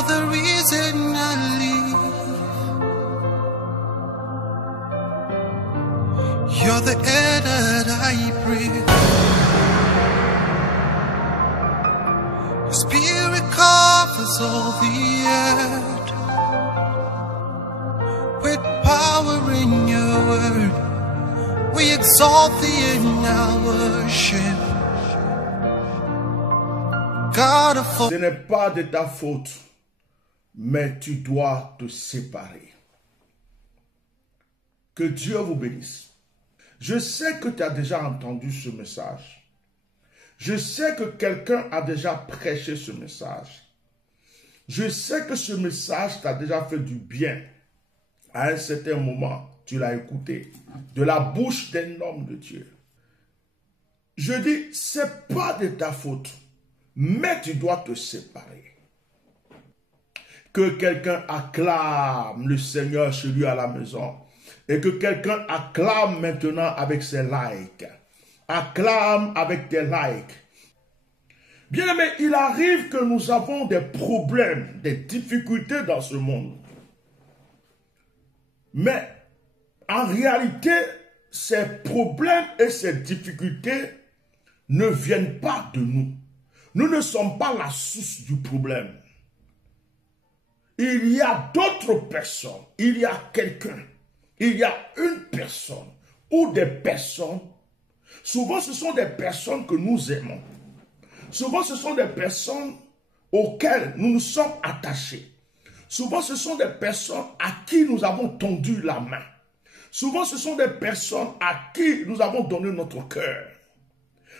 You're the reason I live. You're the air that I breathe. Your spirit covers all the earth. With power in your word, we exalt thee in our worship. God of all. Ce n'est pas de ta faute, mais tu dois te séparer. Que Dieu vous bénisse. Je sais que tu as déjà entendu ce message. Je sais que quelqu'un a déjà prêché ce message. Je sais que ce message t'a déjà fait du bien. À un certain moment, tu l'as écouté de la bouche d'un homme de Dieu. Je dis, ce n'est pas de ta faute, mais tu dois te séparer. Que quelqu'un acclame le Seigneur chez lui à la maison. Et que quelqu'un acclame maintenant avec ses likes. Acclame avec tes likes. Bien aimé, il arrive que nous avons des problèmes, des difficultés dans ce monde. Mais en réalité, ces problèmes et ces difficultés ne viennent pas de nous. Nous ne sommes pas la source du problème. Il y a d'autres personnes, il y a quelqu'un, il y a une personne ou des personnes. Souvent, ce sont des personnes que nous aimons. Souvent, ce sont des personnes auxquelles nous nous sommes attachés. Souvent, ce sont des personnes à qui nous avons tendu la main. Souvent, ce sont des personnes à qui nous avons donné notre cœur,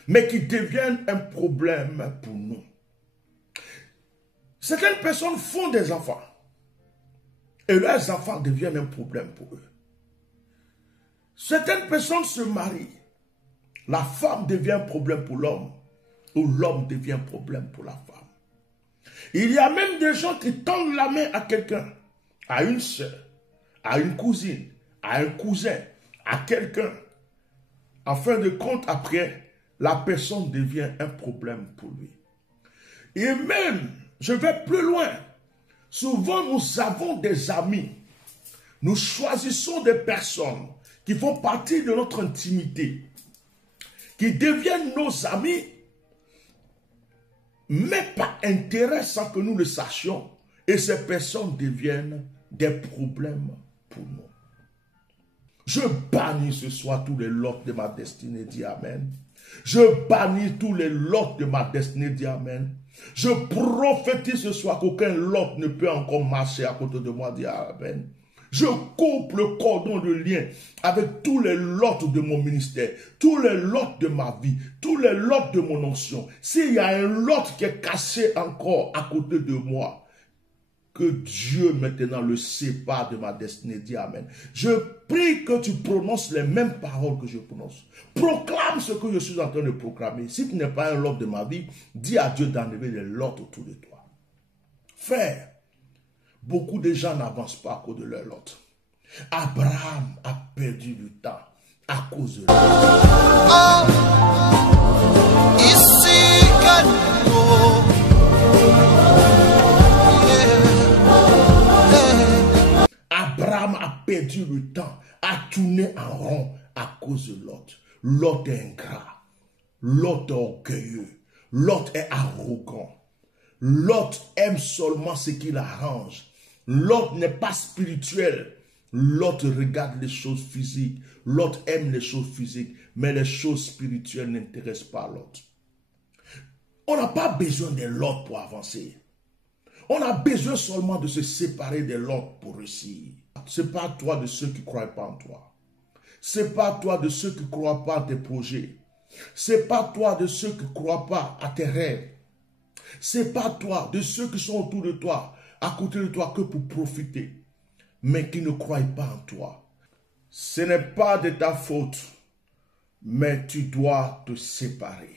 mais qui deviennent un problème pour nous. Certaines personnes font des enfants, et leurs enfants deviennent un problème pour eux. Certaines personnes se marient, la femme devient un problème pour l'homme, ou l'homme devient un problème pour la femme. Il y a même des gens qui tendent la main à quelqu'un, à une soeur, à une cousine, à un cousin, à quelqu'un. En fin de compte, après, la personne devient un problème pour lui. Et même, je vais plus loin, souvent nous avons des amis. Nous choisissons des personnes qui font partie de notre intimité, qui deviennent nos amis, mais par intérêt sans que nous le sachions. Et ces personnes deviennent des problèmes pour nous. Je bannis ce soir tous les lots de ma destinée, dis Amen. Je bannis tous les lots de ma destinée, dis Amen. Je prophétise ce soir qu'aucun lot ne peut encore marcher à côté de moi, dis Amen. Je coupe le cordon de lien avec tous les lots de mon ministère, tous les lots de ma vie, tous les lots de mon onction. S'il y a un lot qui est caché encore à côté de moi, que Dieu maintenant le sépare de ma destinée, dis Amen. Je prie que tu prononces les mêmes paroles que je prononce. Proclame ce que je suis en train de proclamer. Si tu n'es pas un lot de ma vie, dis à Dieu d'enlever les lots autour de toi. Frère, beaucoup de gens n'avancent pas à cause de leur lot. Abraham a perdu du temps à cause de leur lot. Oh, ici, Abraham a perdu le temps à tourner en rond à cause de Lot. Lot est ingrat. Lot est orgueilleux. Lot est arrogant. Lot aime seulement ce qui l'arrange. Lot n'est pas spirituel. Lot regarde les choses physiques. Lot aime les choses physiques. Mais les choses spirituelles n'intéressent pas Lot. On n'a pas besoin de Lot pour avancer. On a besoin seulement de se séparer de l'autre pour réussir. Ce n'est pas toi de ceux qui ne croient pas en toi. Ce n'est pas toi de ceux qui ne croient pas à tes projets. Ce n'est pas toi de ceux qui ne croient pas à tes rêves. Ce n'est pas toi de ceux qui sont autour de toi, à côté de toi, que pour profiter, mais qui ne croient pas en toi. Ce n'est pas de ta faute, mais tu dois te séparer.